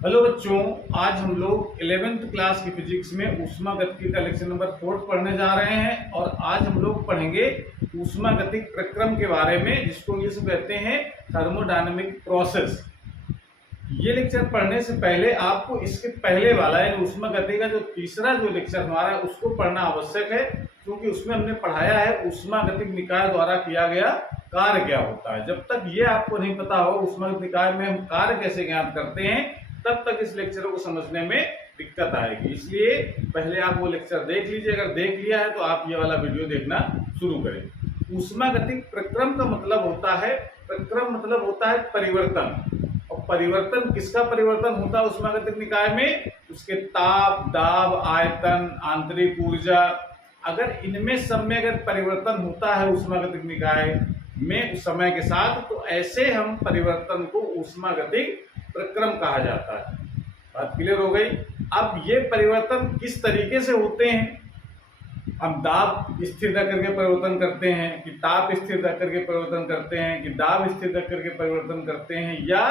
Hello बच्चों, आज हम लोग 11th क्लास की फिजिक्स में ऊष्मागतिकी का लेक्चर नंबर 4 पढ़ने जा रहे हैं। और आज हम लोग पढ़ेंगे ऊष्मागतिक प्रक्रम के बारे में, जिसको इंग्लिश में कहते हैं थर्मोडायनेमिक प्रोसेस। ये लेक्चर पढ़ने से पहले आपको इसके पहले वाला यानी ऊष्मागतिकी का जो तीसरा लेक्चर हमारा है उसको पढ़ना आवश्यक है, क्योंकि उसमें हमने पढ़ाया है ऊष्मागतिक निकाय द्वारा किया गया कार्य क्या होता है। जब तक ये आपको नहीं पता हो ऊष्मागतिक निकाय में हम कार्य कैसे ज्ञात करते हैं, तब तक इस लेक्चर को समझने में दिक्कत आएगी। इसलिए पहले आप वो लेक्चर देख लीजिए। अगर देख लिया है तो आप ये वाला वीडियो देखना शुरू करें। ऊष्मागतिक प्रक्रम का मतलब होता है, प्रक्रम मतलब होता है परिवर्तन। और परिवर्तन किसका परिवर्तन होता है ऊष्मागतिक निकाय में? उसके ताप, दाब, आयतन, आंतरिक ऊर्जा, अगर इनमें सब में अगर परिवर्तन होता है ऊष्मागतिक निकाय में उस समय के साथ, तो ऐसे हम परिवर्तन को ऊष्मागतिक प्रक्रम कहा जाता है। बात क्लियर हो गई। अब ये परिवर्तन किस तरीके से होते हैं? हम दाब स्थिर रख करके परिवर्तन करते हैं, कि ताप स्थिर रख करके परिवर्तन करते हैं, कि दाब स्थिर रख करके परिवर्तन करते हैं, या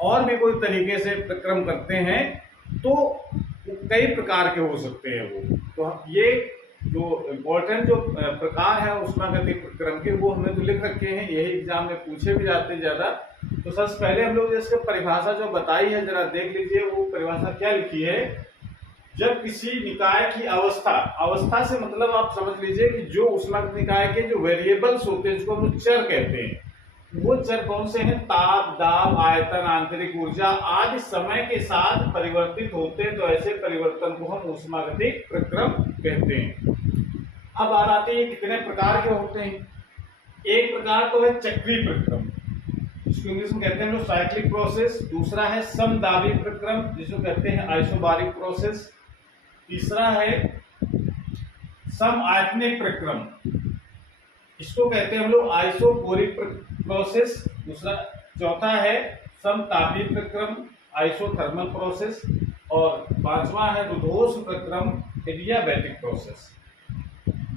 और भी कोई तरीके से प्रक्रम करते हैं, तो कई प्रकार के हो सकते हैं वो। तो ये जो इम्पोर्टेंट जो प्रकार है ऊष्मागतिक प्रक्रम के, वो हमने तो लिख रखे हैं, यही एग्जाम में पूछे भी जाते हैं ज्यादा। तो सबसे पहले हम लोग इसकी परिभाषा जो बताई है जरा देख लीजिए। वो परिभाषा क्या लिखी है? जब किसी निकाय की अवस्था से मतलब आप समझ लीजिए कि जो ऊष्मागतिक निकाय के जो वेरिएबल्स होते हैं, जिसको हम चर कहते हैं, वो चर कौन से हैं? ताप, दाब, आयतन, आंतरिक ऊर्जा आदि समय के साथ परिवर्तित होते हैं, तो ऐसे परिवर्तन को हम ऊष्मागतिक प्रक्रम कहते हैं। अब बात आती है कितने प्रकार के होते हैं। एक प्रकार तो है चक्रीय प्रक्रम, जिसको इंग्लिश में कहते हैं लोग साइक्लिक प्रोसेस। दूसरा है समदाबी प्रक्रम, जिसको कहते हैं आइसोबारिक प्रोसेस। तीसरा है समआयतनिक प्रक्रम, इसको कहते हैं हम लोग आइसोकोरिक प्रोसेस। दूसरा चौथा है समतापीय प्रक्रम, आइसोथर्मल प्रोसेस। और पांचवा है रुद्धोष्म प्रक्रम, एडियाबैटिक प्रोसेस।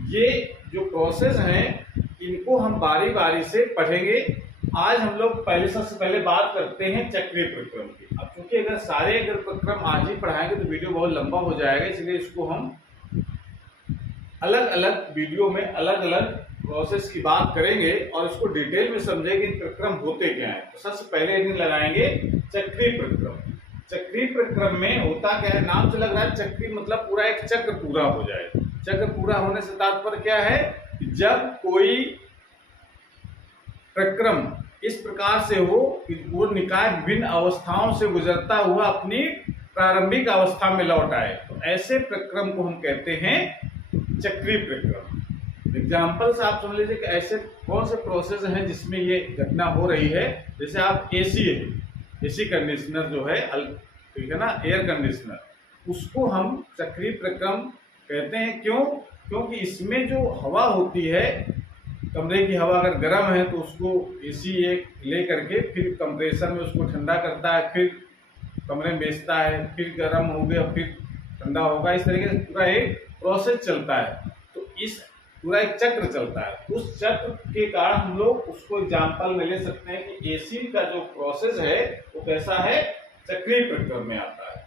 ये जो प्रोसेस हैं इनको हम बारी बारी से पढ़ेंगे। आज हम लोग सबसे पहले बात करते हैं चक्रीय प्रक्रम की। अब क्योंकि अगर प्रक्रम आज ही पढ़ाएंगे तो वीडियो बहुत लंबा हो जाएगा, इसलिए इसको हम अलग अलग वीडियो में अलग अलग प्रोसेस की बात करेंगे और इसको डिटेल में समझेंगे कि प्रक्रम होते क्या है। तो सबसे पहले इन्हें लगाएंगे चक्रीय प्रक्रम। चक्रीय प्रक्रम में होता क्या है? नाम से लग रहा है चक्रीय मतलब पूरा एक चक्र पूरा हो जाए। चक्र पूरा होने से तात्पर्य क्या है? जब कोई प्रक्रम इस प्रकार से हो कि वो निकाय विभिन्न अवस्थाओं से गुजरता हुआ अपनी प्रारंभिक अवस्था में लौट आए, तो ऐसे प्रक्रम को हम कहते हैं चक्रीय प्रक्रम। एग्जाम्पल से आप समझ लीजिए कि ऐसे कौन से प्रोसेस हैं जिसमें ये घटना हो रही है। जैसे आप एसी कंडीशनर जो है, ठीक है ना, एयर कंडीशनर, उसको हम चक्रीय प्रक्रम कहते हैं। क्यों? क्योंकि इसमें जो हवा होती है, कमरे की हवा अगर गर्म है तो उसको एसी एक ले करके फिर कंप्रेसर में उसको ठंडा करता है, फिर कमरे में बेचता है, फिर गर्म हो गया, फिर ठंडा होगा। इस तरीके से पूरा एक प्रोसेस चलता है। तो इस पूरा एक चक्र चलता है। उस चक्र के कारण हम लोग उसको एग्जाम्पल में ले सकते हैं कि एसी का जो प्रोसेस है वो कैसा है? चक्रीय प्रक्रम में आता है,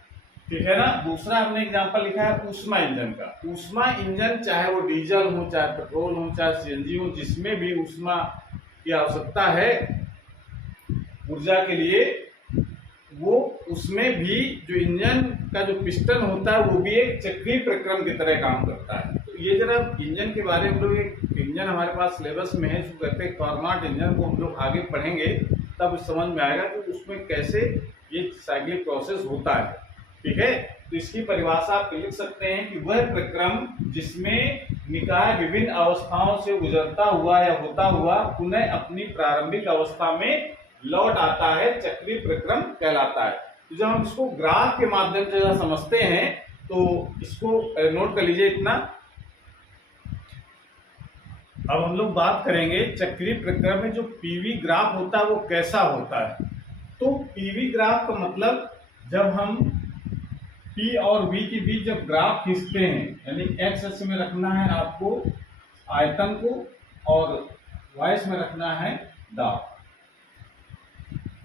ठीक है ना। दूसरा हमने एग्जांपल लिखा है ऊष्मा इंजन का। ऊष्मा इंजन चाहे वो डीजल हो, चाहे पेट्रोल हो, चाहे सीएनजी हो, जिसमें भी ऊष्मा की आवश्यकता है ऊर्जा के लिए, वो उसमें भी जो इंजन का जो पिस्टन होता है वो भी एक चक्रीय प्रक्रम की तरह काम करता है। तो ये जरा इंजन के बारे में हम लोग, एक इंजन हमारे पास सिलेबस में है जिसको कहते हैं कार्नोट इंजन, को हम लोग आगे पढ़ेंगे तब समझ में आएगा कि उसमें कैसे ये साइक्लिक प्रोसेस होता है, ठीक है। तो इसकी परिभाषा आप लिख सकते हैं कि वह प्रक्रम जिसमें निकाय विभिन्न अवस्थाओं से गुजरता हुआ या होता हुआ पुनः अपनी प्रारंभिक अवस्था में लौट आता है, चक्रीय प्रक्रम कहलाता है। तो जब हम इसको ग्राफ के माध्यम से समझते हैं तो इसको नोट कर लीजिए इतना। अब हम लोग बात करेंगे चक्रीय प्रक्रम में जो पीवी ग्राफ होता है वो कैसा होता है। तो पीवी ग्राफ का मतलब, जब हम P और V के बीच जब ग्राफ खींचते हैं, यानी एक्स अक्ष में रखना है आपको आयतन को और वाई में रखना है दाब,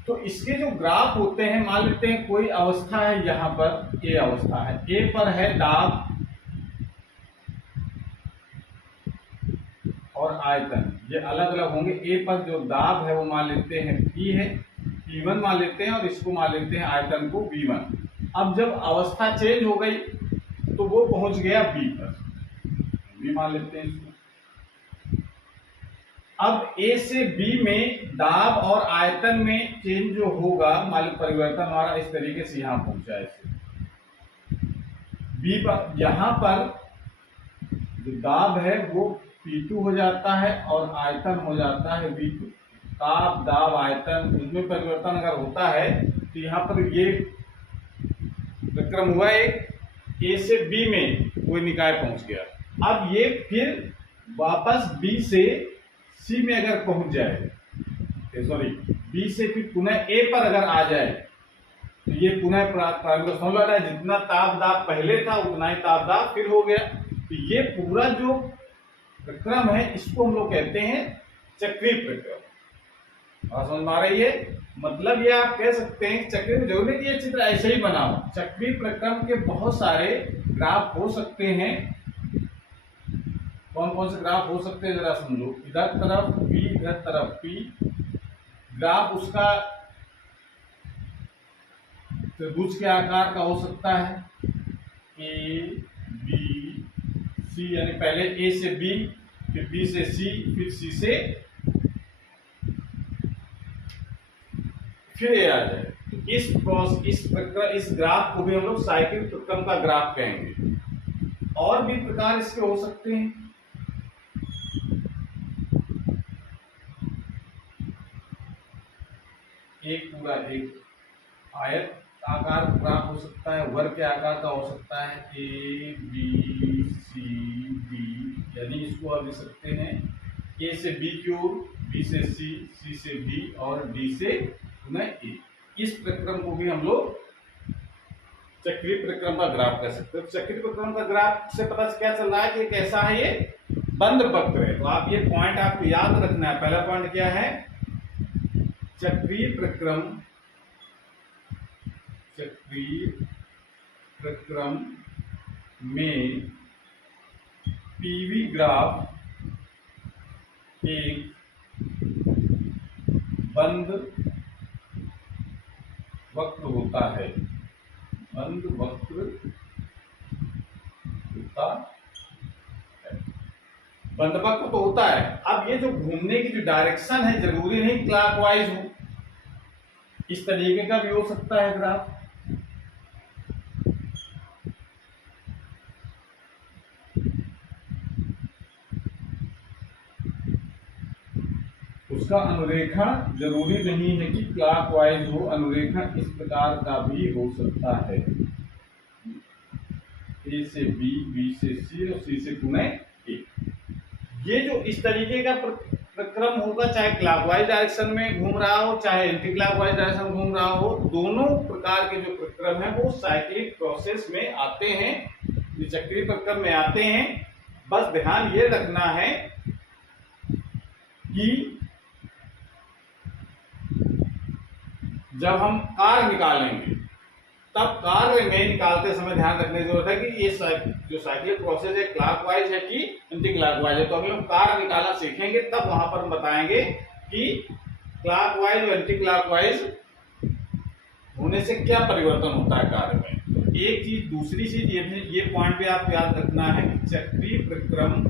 तो इसके जो ग्राफ होते हैं, मान लेते हैं कोई अवस्था है, यहाँ पर ए अवस्था है, ए पर है दाब और आयतन, ये अलग अलग होंगे। ए पर जो दाब है वो मान लेते हैं P है, P1 मान लेते हैं, और इसको मान लेते हैं आयतन को V1। अब जब अवस्था चेंज हो गई तो वो पहुंच गया B पर, B मान लेते हैं इसको। अब A से B में दाब और आयतन में चेंज जो होगा, मान लो परिवर्तन हमारा इस तरीके से यहाँ पहुंचा है, B पर, यहाँ पर जो दाब है वो P2 हो जाता है और आयतन हो जाता है V2। ताप, दाब, आयतन, उसमें परिवर्तन अगर होता है तो यहाँ पर ये विक्रम हुआ एक, A से B में कोई निकाय पहुंच गया। अब ये फिर वापस B से C में अगर पहुंच जाए, सॉरी B से फिर पुनः A पर अगर आ जाए तो ये पुनः प्रारंभ है, जितना ताप दाब पहले था उतना ही ताप दाब फिर हो गया। तो ये पूरा जो प्रक्रम है इसको हम लोग कहते हैं चक्रीय प्रक्रम। और समझ में आ रही है? मतलब ये आप कह सकते हैं चक्रीय, जरूरी नहीं कि ये चित्र ऐसे ही बना हो, चक्रीय प्रक्रम के बहुत सारे ग्राफ हो सकते हैं। कौन कौन से ग्राफ हो सकते हैं जरा समझो। इधर तरफ B, इधर तरफ P, ग्राफ उसका त्रिभुज के आकार का हो सकता है, A B C, यानी पहले A से B, फिर B से C, फिर C से फिर A आ जाए। तो इस ग्राफ को भी हम लोग साइक्लिक प्रक्रम का ग्राफ कहेंगे। और भी प्रकार इसके हो सकते हैं। एक पूरा एक आयत आकार ग्राफ हो सकता है, वर्ग के आकार का हो सकता है, A B C D, यानी इसको आप लिख सकते हैं A से B की ओर, B से C, C से D और D से पुनः A। इस प्रक्रम को भी हम लोग चक्रीय प्रक्रम का ग्राफ कह सकते हैं। चक्रीय प्रक्रम का ग्राफ से पता क्या चल रहा है कि कैसा है, ये बंद वक्र है। तो आप ये पॉइंट आपको याद रखना है। पहला पॉइंट क्या है, चक्रीय प्रक्रम में पीवी ग्राफ एक बंद वक्र होता है, बंद वक्र होता है। बंद वक्र तो होता है। अब ये जो घूमने की जो डायरेक्शन है जरूरी नहीं क्लॉकवाइज हो, इस तरीके का भी हो सकता है ग्राफ। उसका अनुरेखण जरूरी नहीं है कि क्लॉकवाइज हो, अनुरेखण इस प्रकार का भी हो सकता है, A से B, B से C और C से पुनः A। ये जो इस तरीके का प्रक्रम होगा, चाहे क्लॉकवाइज डायरेक्शन में घूम रहा हो चाहे एंटी क्लॉकवाइज डायरेक्शन में घूम रहा हो, दोनों प्रकार के जो प्रक्रम है वो साइक्लिक प्रोसेस में आते हैं, ये चक्रीय प्रक्रम में आते हैं। बस ध्यान ये रखना है कि जब हम कार्य निकालेंगे तब कार्य में निकालते समय ध्यान रखने की जरूरत है कि ये जो साइक्लिक प्रोसेस है क्लॉकवाइज है कि एंटी क्लॉकवाइज है। तो अगर हम कार्य निकालना सीखेंगे तब वहां पर हम बताएंगे कि क्लॉकवाइज और एंटी क्लॉकवाइज होने से क्या परिवर्तन होता है कार्य में। तो एक चीज, दूसरी चीज ये पॉइंट भी आप याद रखना है कि चक्रीय प्रक्रम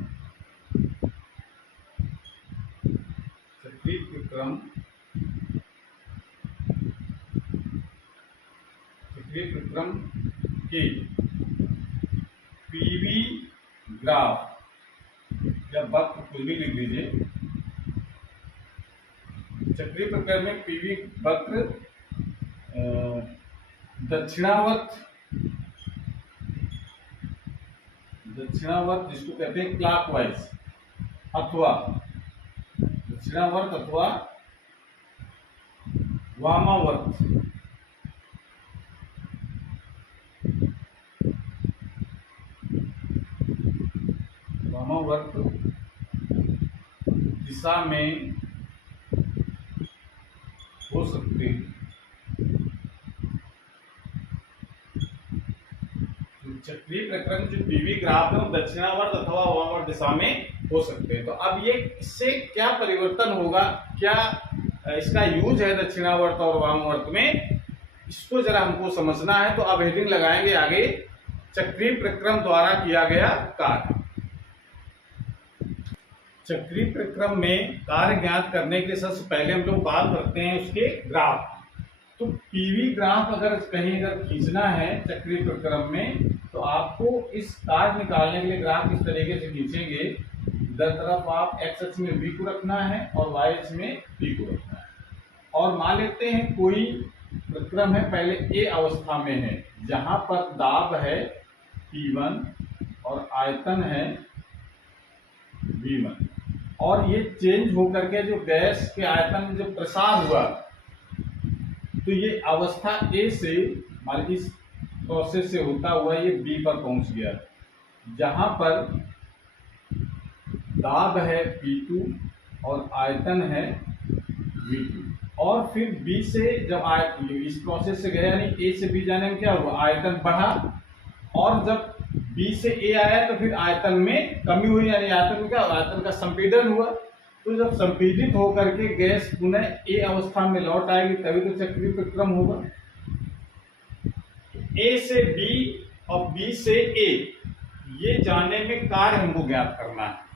के पीवी ग्राफ या वक्र कुछ भी लिख लीजिए, चक्रीय प्रक्रम में पीवी वक्र दक्षिणावर्त जिसको कहते हैं क्लॉकवाइज अथवा दक्षिणावर्त अथवा वामावर्त दिशा में हो सकते हैं। चक्रीय प्रक्रम जो पीवी ग्राफ है वो दक्षिणावर्त अथवा वामावर्त दिशा में हो सकते हैं। तो अब ये इससे क्या परिवर्तन होगा, क्या इसका यूज है दक्षिणावर्त और वामावर्त में, इसको जरा हमको समझना है। तो अब हेडिंग लगाएंगे आगे, चक्रीय प्रक्रम द्वारा किया गया कार्य। चक्रीय प्रक्रम में कार्य ज्ञात करने के सबसे पहले हम लोग बात करते हैं उसके ग्राफ। तो पीवी ग्राफ अगर कहीं अगर खींचना है चक्रीय प्रक्रम में, तो आपको इस कार्य निकालने के लिए ग्राफ इस तरीके से खींचेंगे। इधर तरफ आप एक्स अक्ष में v को रखना है और y अक्ष में p को रखना है। और मान लेते हैं कोई प्रक्रम है, पहले ए अवस्था में है, जहां पर दाब है P1 और आयतन है V1, और ये चेंज होकर के जो गैस के आयतन में जो प्रसार हुआ, तो ये अवस्था ए से मान इस प्रोसेस से होता हुआ ये बी पर पहुंच गया, जहां पर दाब है P2 और आयतन है V2। और फिर बी से जब इस प्रोसेस से गया, यानी ए से बी जाने में क्या हुआ, आयतन बढ़ा, और जब बी से ए आया तो फिर आयतन में कमी हुई, यानी आयतन में क्या, आयतन का संपीड़न हुआ। तो जब संपीड़ित होकर के गैस पुनः ए अवस्था में लौट आएगी तभी तो चक्रीय प्रक्रम होगा। ए से बी और बी से ए ये जाने में कार्य हमको ज्ञात करना है।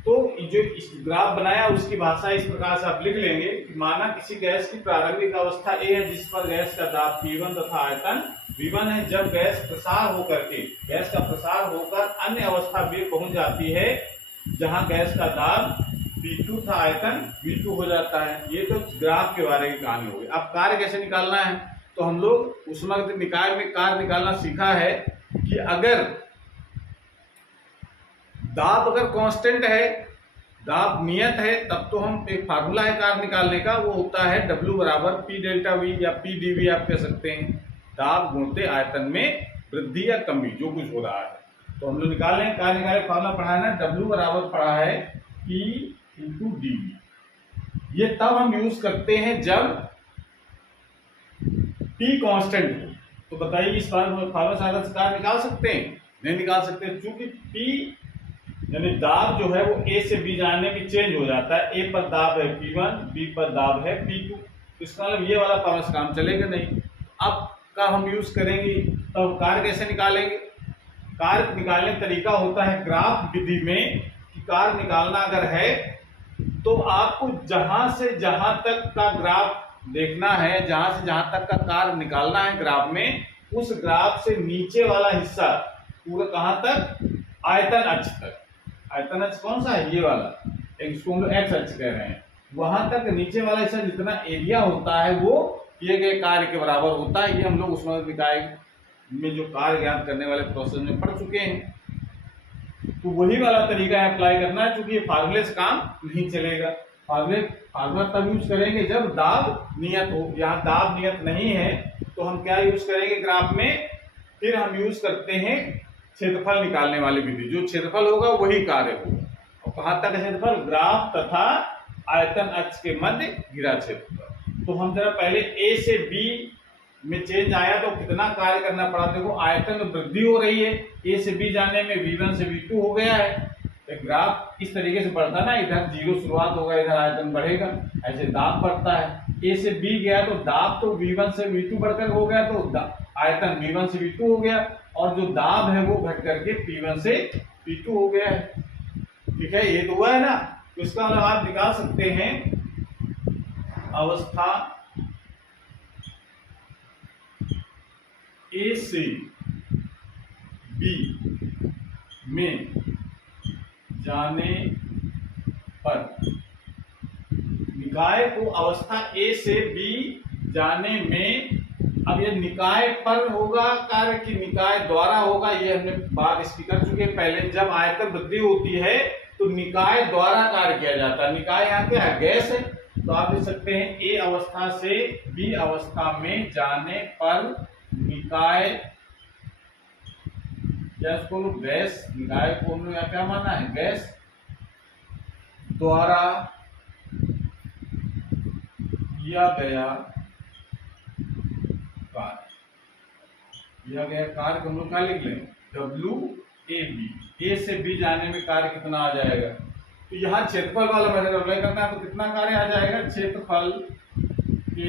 तो जो इस ग्राफ बनाया उसकी भाषा इस प्रकार से आप लिख लेंगे कि माना किसी गैस की प्रारंभिक अवस्था ए है, जिस पर गैस का दाब P1 तथा आयतन V1 है। जब गैस का प्रसार होकर अन्य अवस्था B पहुंच जाती है, जहां गैस का दाब P2 था आयतन V2 हो जाता है। ये तो ग्राफ के बारे में कहानी हो गई। अब कार्य कैसे निकालना है, तो हम लोग ऊष्मागतिक निकाय में कार्य निकालना सीखा है कि अगर दाब अगर कांस्टेंट है, दाब नियत है, तब तो हम एक फार्मूला है कार्य निकालने का, वो होता है W बराबर P डेल्टा V या P dV आप कह सकते हैं, दाब गुणते आयतन में वृद्धि या कमी जो कुछ हो रहा है। तो हम लोग निकाल लें, कार्य निकाले फार्मूला पढ़ा है ना, W बराबर पढ़ा है P इंटू dV। ये तब हम यूज करते हैं जब P कांस्टेंट हो। तो बताइए इस फार्मूला से कार्य निकाल सकते हैं? नहीं निकाल सकते, क्योंकि P यानी दाब जो है वो ए से बी जाने में चेंज हो जाता है। ए पर दाब है P1, बी पर दाब है P2। इसका मतलब ये वाला पावर से काम चलेगा नहीं। अब का हम यूज करेंगे, तो कार्य कैसे निकालेंगे? कार्य निकालने का तरीका होता है ग्राफ विधि में कि कार्य निकालना अगर है तो आपको जहां से जहां तक का ग्राफ देखना है, जहां से जहां तक का कार्य निकालना है ग्राफ में, उस ग्राफ से नीचे वाला हिस्सा पूरा कहां तक, आयतन अक्ष तक। आयतन अक्ष कौन सा है, ये वाला, इसको हम लोग एक्स अक्ष कह रहे हैं। वहां तक नीचे वाला हिस्सा जितना एरिया होता है वो किए गए कार्य के बराबर होता है। ये हम लोग ऊष्मागतिक निकाय में जो कार्य ज्ञात करने वाले प्रोसेस में पढ़ चुके हैं। तो वही वाला तरीका है अप्लाई करना है, क्योंकि ये फार्मूले से काम नहीं चलेगा। फार्मूला तब यूज करेंगे जब दाब नियत हो। यहाँ दाब नियत नहीं है तो हम क्या यूज करेंगे ग्राफ में, फिर हम यूज करते हैं क्षेत्रफल निकालने वाली विधि। जो क्षेत्रफल होगा वही कार्य होगा। और कहां तक क्षेत्रफल, ग्राफ तथा आयतन अक्ष के मध्य घिरा क्षेत्रफल। तो हम जरा पहले ए से बी में चेंज आया तो कितना कार्य करना पड़ा। देखो आयतन में वृद्धि हो रही है, ए से बी जाने में V1 से V2 हो गया है। एक ग्राफ इस तरीके से बढ़ता ना, इधर 0 शुरुआत होगा, इधर आयतन बढ़ेगा, ऐसे दाब बढ़ता है। ए से बी गया तो दाब तो V1 से V2 बढ़कर हो गया, तो आयतन V1 से V2 हो गया, और जो दाब है वो घट करके P1 से P2 हो गया है। ठीक है, ये तो हुआ है ना। तो इसका मतलब आप निकाल सकते हैं अवस्था ए से बी में जाने पर, निकाय को अवस्था ए से बी जाने में, अब ये निकाय पर होगा कार्य कि निकाय द्वारा होगा, ये हमने बात इसकी कर चुके हैं पहले। जब आयतन वृद्धि होती है तो निकाय द्वारा कार्य किया जाता है। निकाय यहाँ क्या है, गैस है। तो आप देख सकते हैं ए अवस्था से बी अवस्था में जाने पर निकाय, या इसको गैस, निकाय को हमने यहाँ क्या माना है, गैस द्वारा किया गया कार्य, किया गया कार्य को हम लोग क्या लिख लें, WAB, ए से बी जाने में कार्य कितना आ जाएगा। तो यहाँ क्षेत्रफल वाला मेथड अप्लाई करना है तो कितना कार्य आ जाएगा, क्षेत्रफल कि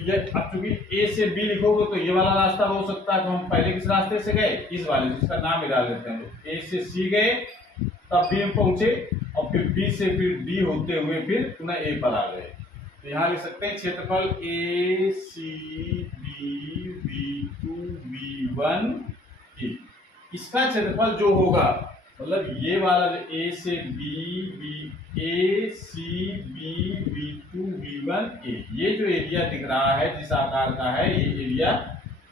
ये अब चूंकि ए से बी लिखोगे तो ये वाला रास्ता हो सकता है, तो हम पहले किस रास्ते से गए, इस वाले, जिसका नाम ही डाल देते हैं, ए से सी गए तब बी में पहुंचे और फिर बी से फिर डी होते हुए फिर पुनः ए पर आ गए। तो यहाँ लिख सकते हैं क्षेत्रफल ए सी बी B2 B1 ए, इसका क्षेत्रफल जो होगा, मतलब ये वाला जो ए से बी ए सी बी B2 B1 ए, ये जो एरिया दिख रहा है जिस आकार का है ये एरिया,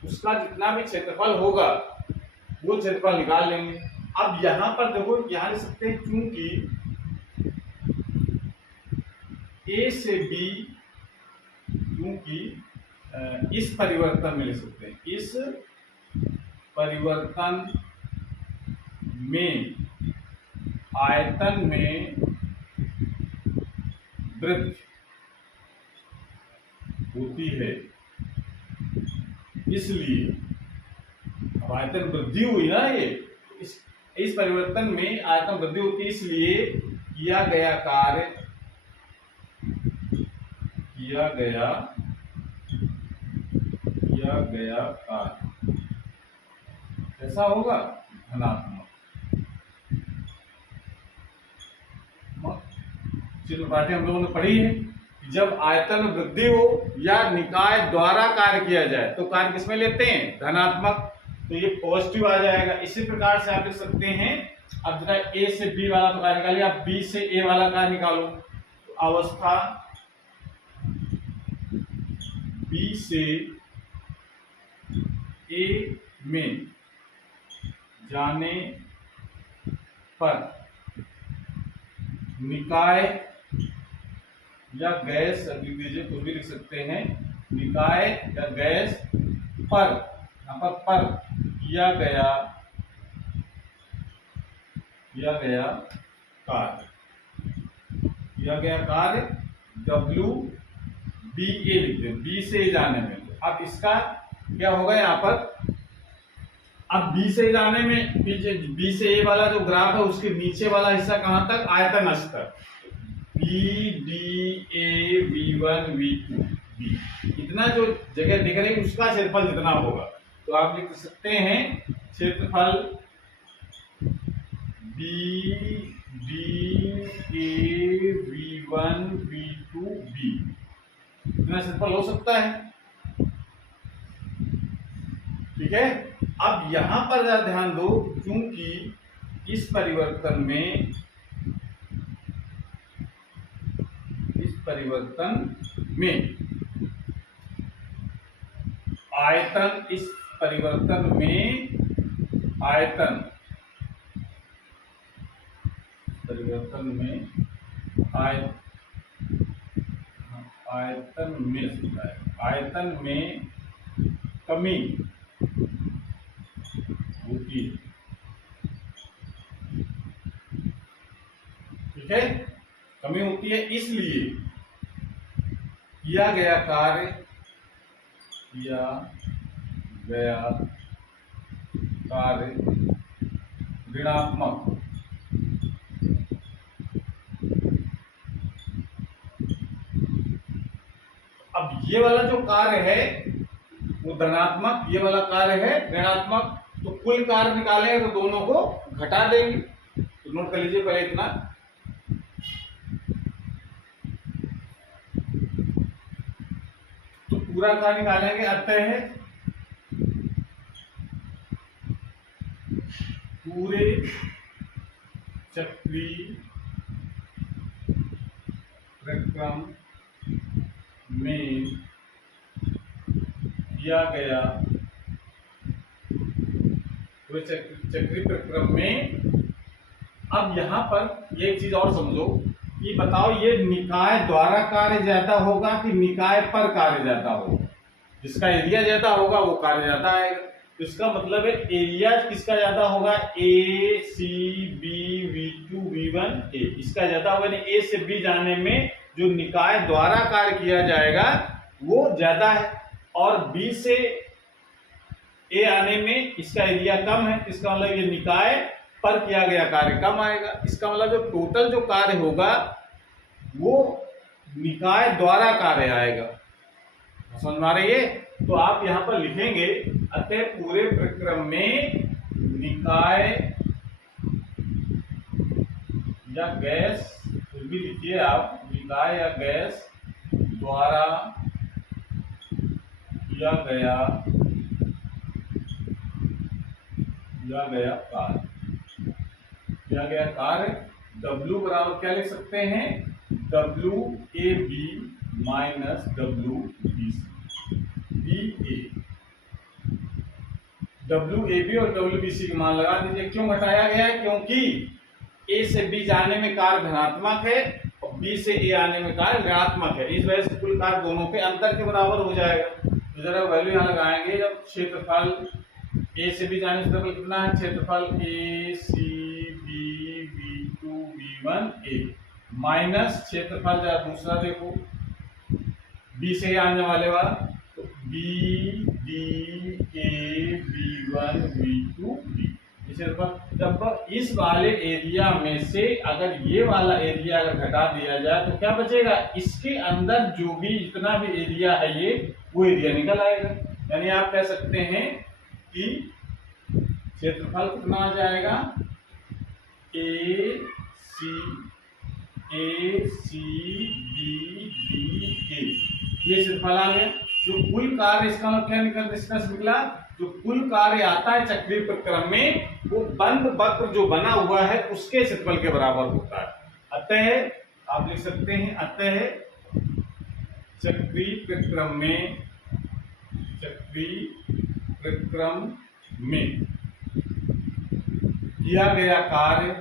उसका जितना भी क्षेत्रफल होगा वो क्षेत्रफल निकाल लेंगे। अब यहाँ पर देखो, यहाँ लिख सकते हैं क्योंकि ए से बी, क्योंकि इस परिवर्तन में लिख सकते हैं, इस परिवर्तन में आयतन में वृद्धि होती है, इसलिए अब आयतन वृद्धि हुई ना, ये इस परिवर्तन में आयतन वृद्धि होती है, इसलिए किया गया कार्य, किया गया कार्य कैसा होगा, धनात्मक। चित्र पाठ्य हम लोगों ने पढ़ी है कि जब आयतन में वृद्धि हो या निकाय द्वारा कार्य किया जाए तो कार्य किसमें लेते हैं, धनात्मक, तो ये पॉजिटिव आ जाएगा। इसी प्रकार से आप लिख सकते हैं, अब जरा ए से बी वाला तो कार्य निकालिए, आप बी से ए वाला कार्य निकालो, तो अवस्था बी से ए में जाने पर निकाय या गैस, अभी दीजिए कुछ भी लिख सकते हैं, निकाय या गैस पर, यहाँ पर किया गया कार्य WBA लिखते हैं, बी से जाने में। अब इसका क्या होगा यहाँ पर, अब बी से जाने में बी से ए वाला जो ग्राफ है उसके नीचे वाला हिस्सा कहां तक, आयतन स्तर, B D A B1 B2 B, इतना जो जगह दिख रही है उसका क्षेत्रफल जितना होगा, तो आप लिख सकते हैं क्षेत्रफल B D A B1 B2 B, इतना क्षेत्रफल हो सकता है। ठीक है, अब यहां पर जरा ध्यान दो, क्योंकि इस परिवर्तन में आयतन, इस परिवर्तन में आयतन में कमी होती है। ठीक है, कमी होती है, इसलिए किया गया कार्य ऋणात्मक, अब ये वाला जो कार्य है वो धनात्मक, ये वाला कार्य है ऋणात्मक, तो कुल कार्य निकालेंगे तो दोनों को घटा देंगे। तो नोट कर लीजिए पहले इतना, तो पूरा कार्य निकालेंगे, अतः है पूरे चक्रीय प्रक्रम में किया गया, चक्रीय प्रक्रम में। अब यहां पर एक चीज और समझो कि बताओ ये निकाय द्वारा कार्य ज्यादा होगा कि निकाय पर कार्य ज्यादा होगा, जिसका एरिया ज्यादा होगा वो कार्य ज्यादा आएगा। तो इसका मतलब है एरिया किसका ज्यादा होगा, AC B V2 V1 A, इसका ज्यादा होगा। ए से बी जाने में जो निकाय द्वारा कार्य किया जाएगा वो ज्यादा है, और बी से ए आने में इसका एरिया कम है। इसका मतलब ये निकाय पर किया गया कार्य कम आएगा। इसका मतलब जो टोटल जो कार्य होगा वो निकाय द्वारा कार्य आएगा। समझ में आ रही है? तो आप यहां पर लिखेंगे, अतः पूरे प्रक्रम में निकाय या गैस, कुछ भी लिखिए आप, निकाय या गैस द्वारा किया गया कार्य W बराबर क्या लिख सकते हैं, WAB माइनस WBC। WAB और WBC की मान लगा दीजिए। क्यों घटाया गया है? क्योंकि A से B जाने में कार्य धनात्मक है और B से A आने में कार्य ऋणात्मक है। इस वजह से कुल कार्य दोनों के अंतर के बराबर हो जाएगा। तो जरा वैल्यू यहाँ लगाएंगे, जब क्षेत्रफल A से B जाने से क्षेत्रफल कितना है, क्षेत्रफल ACB B2 B1 A minus क्षेत्रफल जरा दूसरा देखो B से आने वाले वाला, तो BD A B1 B2 B। जब इस वाले एरिया में से अगर ये वाला एरिया अगर घटा दिया जाए तो क्या बचेगा, इसके अंदर जो भी जितना भी एरिया है ये वो एरिया निकल आएगा। यानी आप कह सकते हैं कि क्षेत्रफल कितना आ जाएगा, ACBD ये क्षेत्रफल आ गया। जो कुल कार्य, इसका मतलब क्या निकला, जो कुल कार्य आता है चक्रीय प्रक्रम में वो बंद वक्र जो बना हुआ है उसके क्षेत्रफल के बराबर होता है। अतः आप लिख सकते हैं, अतः चक्रीय प्रक्रम में किया गया कार्य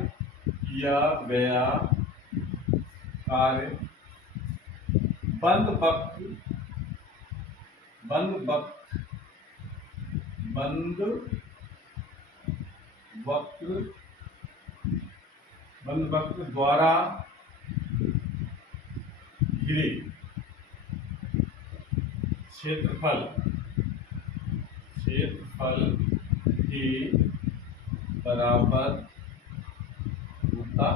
बंद वक्र द्वारा घिरे क्षेत्रफल के बराबर होता।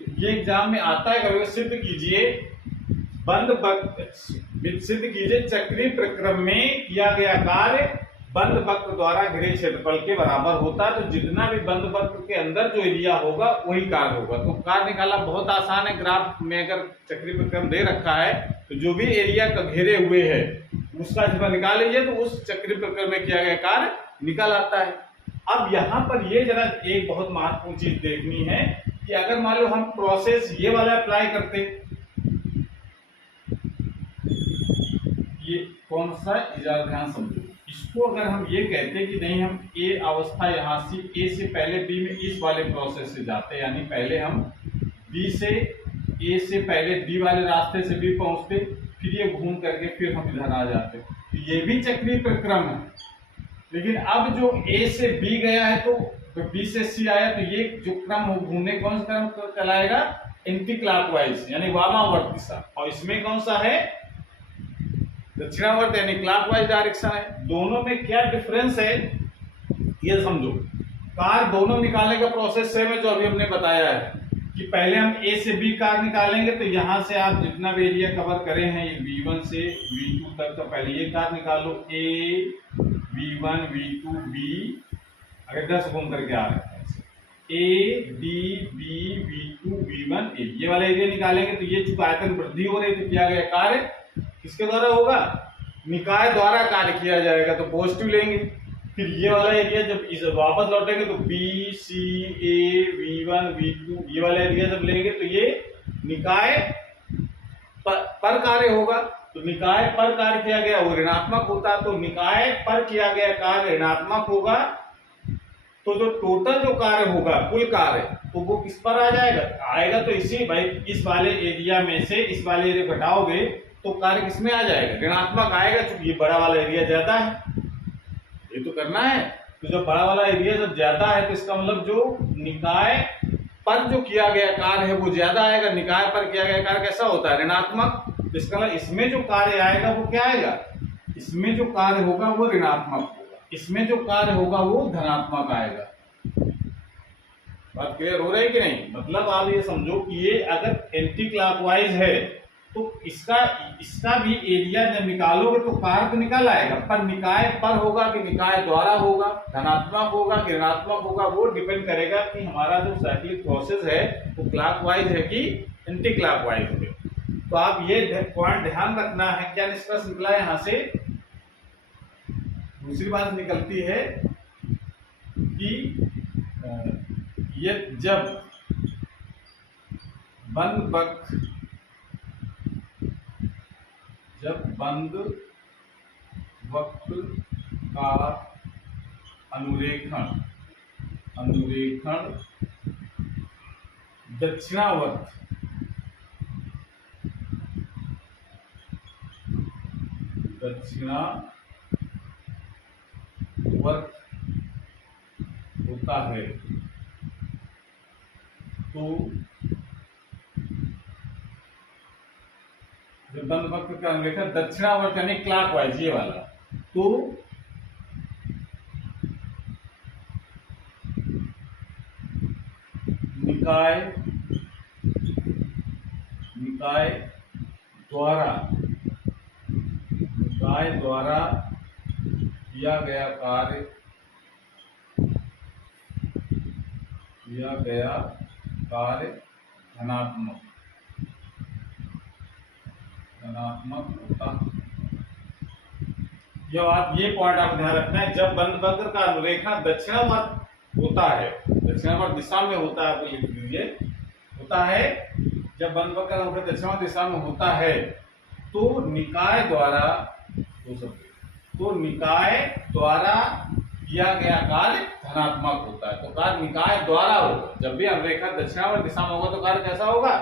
ये एग्जाम में आता है, कभी सिद्ध कीजिए, बंद वक्र सिद्ध कीजिए चक्रीय प्रक्रम में किया गया कार्य बंद वक्र द्वारा घिरे क्षेत्रफल के बराबर होता है। तो जितना भी बंद वक्र के अंदर जो एरिया होगा वही कार्य होगा। तो कार्य निकालना बहुत आसान है। ग्राफ में अगर चक्रीय प्रक्रम दे रखा है तो जो भी एरिया का घेरे हुए है उसका क्षेत्रफल निकाल लीजिए, तो उस चक्रीय प्रक्रम में किया गया कार्य निकल आता है। अब यहाँ पर ये जरा एक बहुत महत्वपूर्ण चीज देखनी है कि अगर मान लो हम प्रोसेस ये वाला अप्लाई करते, ये कौन सा, इजारा ध्यान समझो। इसको अगर हम ये कहते कि नहीं, हम ए अवस्था यहाँ से ए से पहले बी में इस वाले प्रोसेस से जाते, यानी पहले हम बी से ए से पहले बी वाले रास्ते से बी पहुंचते, फिर ये घूम करके फिर हम इधर आ जाते, तो ये भी चक्रीय प्रक्रम है। लेकिन अब जो ए से बी गया है तो बी से सी आया, तो ये जो क्रम हो घूमने कौन सा क्रम चलाएगा, एंटी क्लॉकवाइज यानी वामावर्त दिशा, और इसमें कौन सा है, दक्षिणावर्त यानी क्लॉकवाइज डायरेक्शन है। दोनों में क्या डिफरेंस है ये समझो। कार दोनों निकालने का प्रोसेस सेम है जो अभी हमने बताया है कि पहले हम ए से बी कार निकालेंगे, तो यहां से आप जितना भी एरिया कवर करे हैं ये V1 से V2 तक, तो पहले ये कार निकाल लो, A V1 V2 B, अगर 10 घूम करके आ रहे हैं A B B V2 V1 A, ये वाला एरिया निकालेंगे। तो ये चूंकि आयतन वृद्धि हो रही थी, किया गया कार्य किसके द्वारा होगा, निकाय द्वारा कार्य किया जाएगा, तो पॉजिटिव लेंगे। फिर ये वाला एरिया जब इस वापस लौटेंगे तो B C A V1 V2 ये वाला एरिया जब लेंगे तो ये निकाय पर कार्य होगा। तो निकाय पर कार्य किया गया वो ऋणात्मक होता, तो निकाय पर किया गया कार्य ऋणात्मक होगा, तो जो टोटल जो कार्य होगा कुल कार्य तो वो किस पर आ जाएगा, आएगा तो इसी भाई इस वाले एरिया में से इस वाले एरिया घटाओगे तो कार्य किसमें आ जाएगा, ऋणात्मक आएगा, क्योंकि ये बड़ा वाला एरिया ज्यादा है, ये तो करना है। तो जब बड़ा वाला एरिया जब ज्यादा है तो इसका मतलब जो निकाय पर जो किया गया कार्य है वो ज्यादा आएगा, निकाय पर किया गया कार्य कैसा होता है, ऋणात्मक। इसका मतलब इसमें जो कार्य आएगा वो क्या आएगा, इसमें जो कार्य होगा वो ऋणात्मक होगा, इसमें जो कार्य होगा वो धनात्मक आएगा। बात क्लियर हो रही है कि नहीं। मतलब आप ये समझो कि ये अगर एंटी क्लॉकवाइज है तो इसका भी एरिया जब निकालोगे तो कार्य तो निकल आएगा, पर निकाय पर होगा कि निकाय द्वारा होगा, धनात्मक होगा कि ऋणात्मक होगा, वो डिपेंड करेगा कि हमारा जो साइक्लिक प्रोसेस है वो क्लॉकवाइज है कि एंटी क्लॉकवाइज है। तो आप ये पॉइंट ध्यान रखना है। क्या निष्कर्ष निकला यहाँ से, दूसरी बात निकलती है कि ये जब बंद वक्र का अनुरेखण दक्षिणावर्त होता है तो जो बंद वक्र का अनुरेखण दक्षिणावर्त यानी क्लॉकवाइज ये वाला, तो निकाय द्वारा किया गया कार्य धनात्मक होता है। जो आप ये पॉइंट आप ध्यान रखना है, जब बंद वक्र का अनुरेखण दक्षिणावर्त होता है, दक्षिणावर्त दिशा में होता है, तो लिख दीजिए होता है, जब बंद वक्र का अनुरेखण दक्षिणावर्त दिशा में होता है तो निकाय द्वारा किया गया कार्य धनात्मक होता है। तो कार्य निकाय द्वारा होगा, जब भी अनुरेखण दक्षिणावर्त दिशा में होगा तो कार्य कैसा होगा,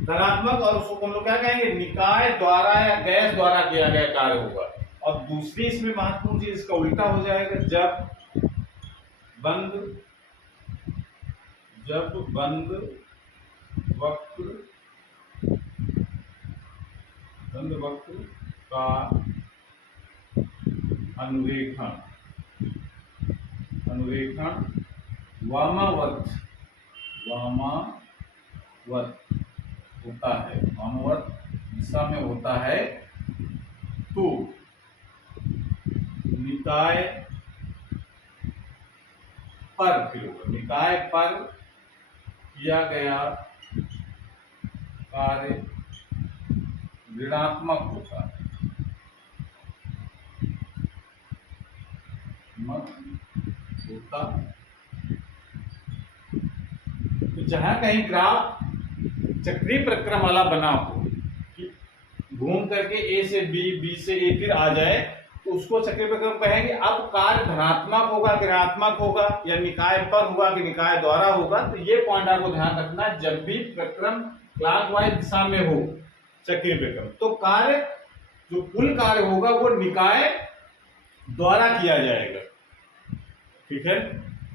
धनात्मक। और उसको हम लोग क्या कहेंगे, निकाय द्वारा या गैस द्वारा किया गया कार्य होगा। और दूसरी इसमें महत्वपूर्ण चीज इसका उल्टा हो जाएगा, जब बंद वक्र का अनुरेखण वामावर्त होता है, वामावर्त दिशा में होता है, तो निकाय पर किया गया कार्य ऋणात्मक होता है। तो जहां कहीं ग्राफ चक्रीय प्रक्रम वाला बना हो कि घूम करके ए से बी से ए फिर आ जाए, तो उसको चक्रीय प्रक्रम कहेंगे। अब कार्य धनात्मक होगा कि ऋणात्मक होगा, या निकाय पर होगा कि निकाय द्वारा होगा, तो ये पॉइंट आपको ध्यान रखना है। जब भी प्रक्रम क्लॉकवाइज दिशा में हो चक्रीय प्रक्रम, तो कार्य जो कुल कार्य होगा वो निकाय द्वारा किया जाएगा, ठीक है।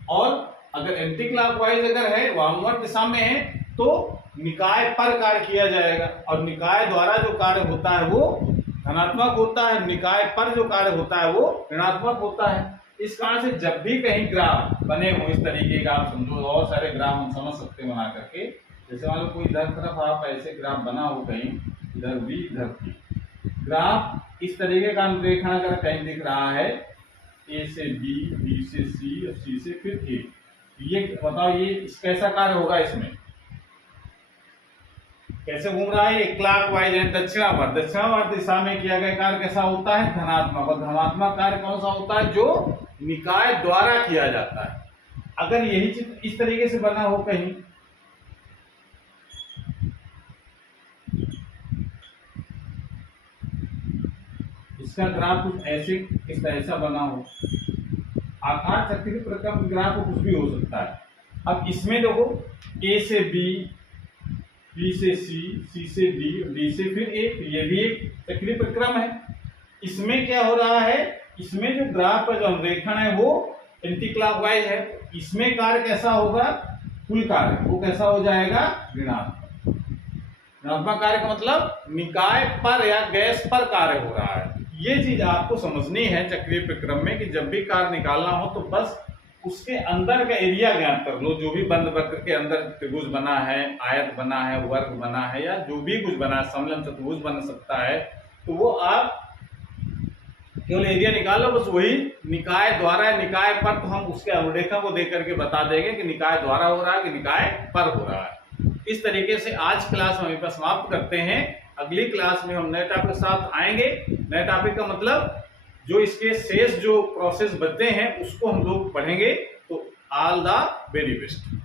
और अगर एंटी क्लॉकवाइज अगर है, वामवर्त दिशा में है, तो निकाय पर कार्य किया जाएगा, और निकाय द्वारा जो कार्य होता है वो धनात्मक होता है, निकाय पर जो कार्य होता है वो ऋणात्मक होता है। इस कारण से जब भी कहीं ग्राफ बने हो इस तरीके का, आप समझो और सारे ग्राफ हम समझ सकते हैं बना करके, जैसे मान लो कोई इधर तरफ आप ऐसे ग्राफ बना हो, कहीं इधर भी इधर भी ग्राफ इस तरीके का अनुरेखण अगर कहीं दिख रहा है, ए से बी, बी से सी और सी से फिर ए, ये बताओ ये कैसा कार्य होगा, इसमें कैसे घूम रहा है, ये क्लॉकवाइज है, दक्षिणावर्त दिशा में किया गया कार्य कैसा होता है, धनात्मक। और धनात्मक कार्य कौन सा होता है, जो निकाय द्वारा किया जाता है। अगर यही चित्र इस तरीके से बना हो कहीं, इसका ग्राफ कुछ ऐसे ऐसा बना हो, आकार चक्रीय प्रक्रम ग्राफ कुछ भी हो सकता है। अब इसमें देखो ए से बी, बी से सी, सी से डी, डी से फिर ए, ये भी एक चक्रीय प्रक्रम है। इसमें क्या हो रहा है, इसमें जो ग्राफ का जो अनुरेखण है वो एंटी क्लॉकवाइज है। इसमें कार्य कैसा होगा, कुल कार्य, वो कैसा हो जाएगा, ऋणात्मक। ऋणात्मक कार्य का मतलब निकाय पर या गैस पर कार्य हो रहा है। ये चीज आपको समझनी है चक्रीय प्रक्रम में कि जब भी कार्य निकालना हो तो बस उसके अंदर का एरिया ज्ञात कर लो। जो भी बंद वक्र के अंदर त्रिभुज बना है, आयत बना है, वर्ग बना है, या जो भी कुछ बना है, समलंब चतुर्भुज बन सकता है, तो वो आप केवल एरिया निकालो। बस वही निकाय द्वारा, निकाय पर, तो हम उसके अनुरेखा को देख करके बता देंगे कि निकाय द्वारा हो रहा है कि निकाय पर हो रहा है। इस तरीके से आज क्लास हम यहीं पर समाप्त करते हैं। अगली क्लास में हम नए टॉपिक के साथ आएंगे। नए टॉपिक का मतलब जो इसके शेष जो प्रोसेस बचते हैं उसको हम लोग पढ़ेंगे। तो ऑल द वेरी बेस्ट।